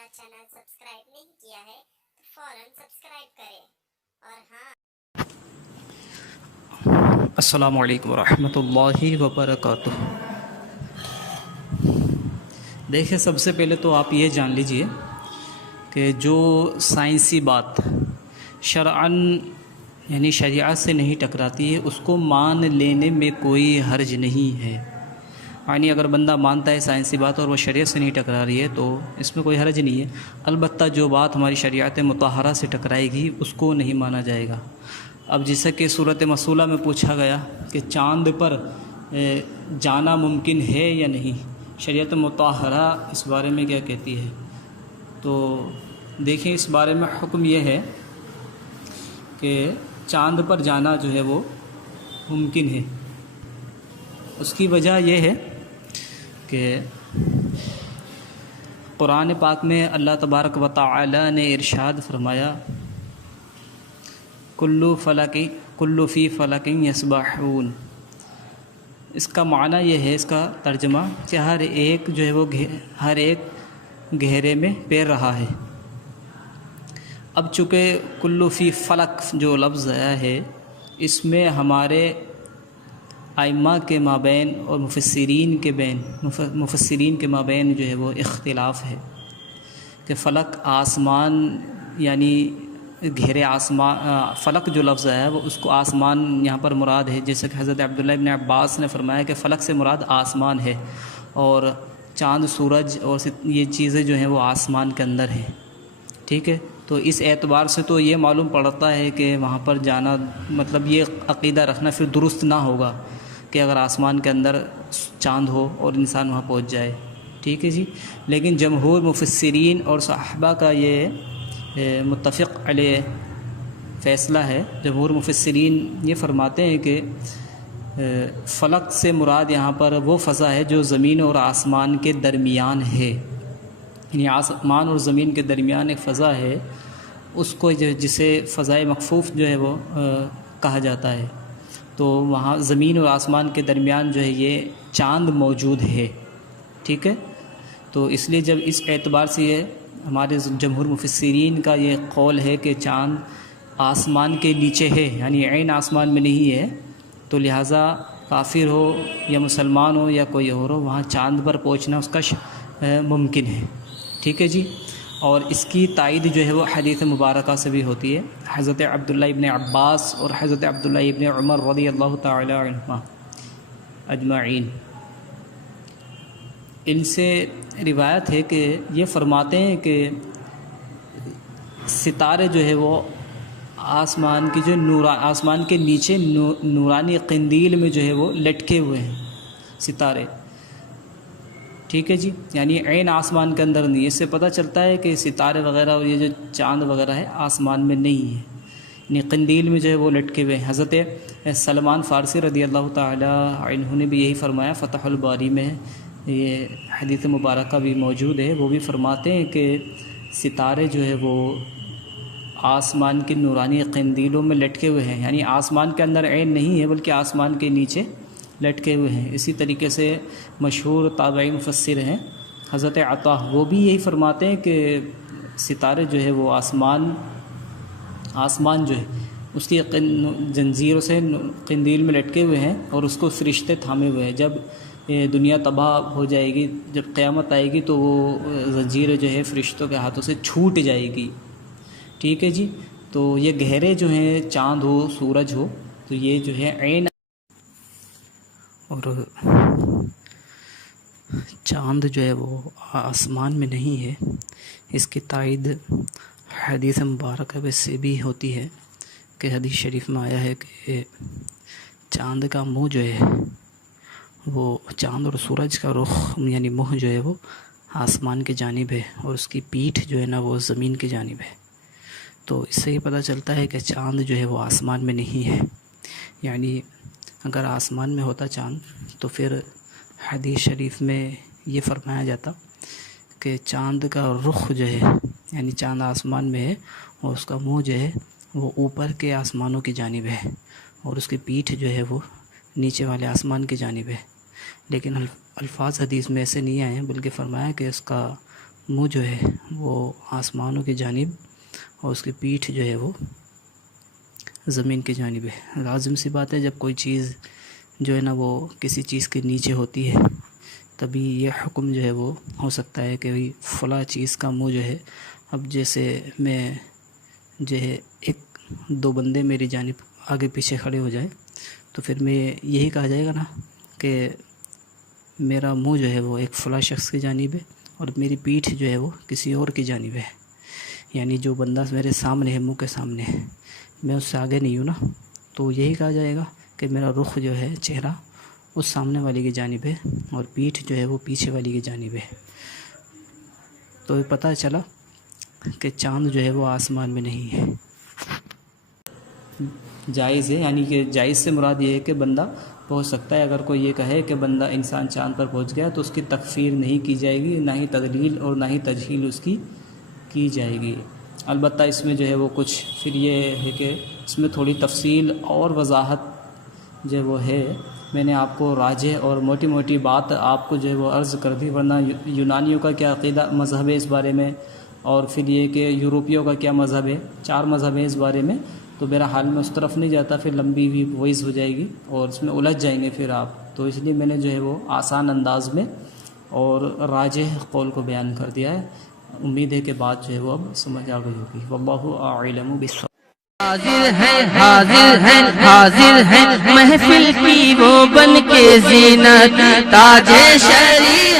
ہمارا channel subscribe نہیں کیا ہے تو فوراً سبسکرائب کریں اور ہاں السلام علیکم ورحمۃ اللہ وبرکاتہ۔ دیکھیں، سب سے پہلے تو آپ یہ جان لیجئے کہ جو سائنسی بات شرعاً یعنی شریعت سے نہیں ٹکراتی ہے اس کو مان لینے میں کوئی حرج نہیں ہے۔ یعنی اگر بندہ مانتا ہے سائنسی بات اور وہ شریعت سے نہیں ٹکرا رہی ہے تو اس میں کوئی حرج نہیں ہے۔ البتہ جو بات ہماری شریعت مطہرہ سے ٹکرائے گی اس کو نہیں مانا جائے گا۔ اب جیسا کہ صورت مسئولہ میں پوچھا گیا کہ چاند پر جانا ممکن ہے یا نہیں، شریعت مطہرہ اس بارے میں کیا کہتی ہے؟ تو دیکھیں، اس بارے میں حکم یہ ہے کہ چاند پر جانا جو ہے وہ ممکن ہے۔ اس کی وجہ یہ ہے کہ قرآن پاک میں اللہ تبارک و تعالی نے ارشاد فرمایا، کلو فی فلک یسبحون۔ اس کا معنی یہ ہے، اس کا ترجمہ کہ ہر ایک جو ہے وہ ہر ایک گہرے میں پیر رہا ہے۔ اب چونکہ کلو فی فلک جو لفظ آیا ہے اس میں ہمارے ائمہ کے مابین اور مفسرین کے مابین جو ہے وہ اختلاف ہے کہ فلک آسمان یعنی گہرے آسمان، فلک جو لفظ ہے وہ اس کو آسمان یہاں پر مراد ہے، جیسے کہ حضرت عبداللہ ابن عباس نے فرمایا کہ فلک سے مراد آسمان ہے اور چاند سورج اور یہ چیزیں جو ہیں وہ آسمان کے اندر ہیں۔ ٹھیک ہے، تو اس اعتبار سے تو یہ معلوم پڑتا ہے کہ وہاں پر جانا مطلب یہ عقیدہ رکھنا پھر درست نہ ہوگا کہ اگر آسمان کے اندر چاند ہو اور انسان وہاں پہنچ جائے۔ ٹھیک ہے جی، لیکن جمہور مفسرین اور صحابہ کا یہ متفق علیہ فیصلہ ہے۔ جمہور مفسرین یہ فرماتے ہیں کہ فلک سے مراد یہاں پر وہ فضا ہے جو زمین اور آسمان کے درمیان ہے، یعنی آسمان اور زمین کے درمیان ایک فضا ہے، اس کو جسے فضائے مکفوف جو ہے وہ کہا جاتا ہے۔ تو وہاں زمین اور آسمان کے درمیان جو ہے یہ چاند موجود ہے۔ ٹھیک ہے، تو اس لیے جب اس اعتبار سے یہ ہمارے جمہور مفسرین کا یہ قول ہے کہ چاند آسمان کے نیچے ہے، یعنی عین آسمان میں نہیں ہے، تو لہٰذا کافر ہو یا مسلمان ہو یا کوئی اور ہو وہاں چاند پر پہنچنا اس کا ممکن ہے۔ ٹھیک ہے جی، اور اس کی تائید جو ہے وہ حدیث مبارکہ سے بھی ہوتی ہے۔ حضرت عبداللہ ابن عباس اور حضرت عبداللہ ابن عمر رضی اللہ تعالی عنہما اجمعین، ان سے روایت ہے کہ یہ فرماتے ہیں کہ ستارے جو ہے وہ آسمان کی آسمان کے نیچے نورانی قندیل میں جو ہے وہ لٹکے ہوئے ہیں ستارے۔ ٹھیک ہے جی، یعنی عین آسمان کے اندر نہیں۔ اس سے پتہ چلتا ہے کہ ستارے وغیرہ اور یہ جو چاند وغیرہ ہے آسمان میں نہیں ہے، یعنی قندیل میں جو ہے وہ لٹکے ہوئے ہیں۔ حضرت سلمان فارسی رضی اللہ تعالی عنہ نے بھی یہی فرمایا، فتح الباری میں یہ حدیث مبارکہ بھی موجود ہے۔ وہ بھی فرماتے ہیں کہ ستارے جو ہے وہ آسمان کی نورانی قندیلوں میں لٹکے ہوئے ہیں، یعنی آسمان کے اندر عین نہیں ہے بلکہ آسمان کے نیچے لٹکے ہوئے ہیں۔ اسی طریقے سے مشہور تابعی مفسر ہیں حضرت عطا، وہ بھی یہی فرماتے ہیں کہ ستارے جو ہے وہ آسمان جو ہے اس کی زنجیروں سے قندیل میں لٹکے ہوئے ہیں اور اس کو فرشتے تھامے ہوئے ہیں۔ جب دنیا تباہ ہو جائے گی، جب قیامت آئے گی تو وہ زنجیر جو ہے فرشتوں کے ہاتھوں سے چھوٹ جائے گی۔ ٹھیک ہے جی، تو یہ گہرے جو ہیں چاند ہو سورج ہو تو یہ جو ہے عین، اور چاند جو ہے وہ آسمان میں نہیں ہے۔ اس کی تائید حدیث مبارکہ سے بھی ہوتی ہے کہ حدیث شریف میں آیا ہے کہ چاند کا منہ جو ہے وہ چاند اور سورج کا رخ یعنی منہ جو ہے وہ آسمان کی جانب ہے اور اس کی پیٹھ جو ہے نا وہ زمین کی جانب ہے۔ تو اس سے یہ پتہ چلتا ہے کہ چاند جو ہے وہ آسمان میں نہیں ہے، یعنی اگر آسمان میں ہوتا چاند تو پھر حدیث شریف میں یہ فرمایا جاتا کہ چاند کا رخ جو ہے یعنی چاند آسمان میں ہے اور اس کا منہ جو ہے وہ اوپر کے آسمانوں کی جانب ہے اور اس کی پیٹھ جو ہے وہ نیچے والے آسمان کی جانب ہے۔ لیکن الفاظ حدیث میں ایسے نہیں آئے ہیں، بلکہ فرمایا کہ اس کا منہ جو ہے وہ آسمانوں کی جانب اور اس کی پیٹھ جو ہے وہ زمین کی جانب ہے. لازم سی بات ہے جب کوئی چیز جو ہے نا وہ کسی چیز کے نیچے ہوتی ہے تبھی یہ حکم جو ہے وہ ہو سکتا ہے کہ فلاں چیز کا منہ جو ہے. اب جیسے میں جو ہے ایک دو بندے میری جانب آگے پیچھے کھڑے ہو جائیں تو پھر میں یہی کہا جائے گا نا کہ میرا منہ جو ہے وہ ایک فلاں شخص کی جانب ہے اور میری پیٹھ جو ہے وہ کسی اور کی جانب ہے. یعنی جو بندہ میرے سامنے ہے، منہ کے سامنے ہے، میں اس سے آگے نہیں ہوں نا، تو یہی کہا جائے گا کہ میرا رخ جو ہے، چہرہ اس سامنے والی کی جانب ہے اور پیٹھ جو ہے وہ پیچھے والی کی جانب ہے. تو پتہ چلا کہ چاند جو ہے وہ آسمان میں نہیں ہے. جائز ہے، یعنی کہ جائز سے مراد یہ ہے کہ بندہ پہنچ سکتا ہے. اگر کوئی یہ کہے کہ بندہ انسان چاند پر پہنچ گیا تو اس کی تکفیر نہیں کی جائے گی، نہ ہی تدلیل اور نہ ہی تجہیل اس کی جائے گی. البتہ اس میں جو ہے وہ کچھ پھر یہ ہے کہ اس میں تھوڑی تفصیل اور وضاحت جو وہ ہے. میں نے آپ کو راجح اور موٹی موٹی بات آپ کو جو ہے وہ عرض کر دی، ورنہ یونانیوں کا کیا عقیدہ مذہب ہے اس بارے میں، اور پھر یہ کہ یورپیوں کا کیا مذہب ہے، 4 مذہب ہیں اس بارے میں. تو میرا حال میں اس طرف نہیں جاتا، پھر لمبی بھی وائز ہو جائے گی اور اس میں الجھ جائیں گے پھر آپ. تو اس لیے میں نے جو ہے وہ آسان انداز میں اور راجح قول کو بیان کر دیا ہے. امید ہے کہ بات جو ہے وہ اب سمجھ آ گئی ہوگی. واللہ اعلم بالصواب. حاضر ہے محفل کی وہ بن کے زینت تاج شریعت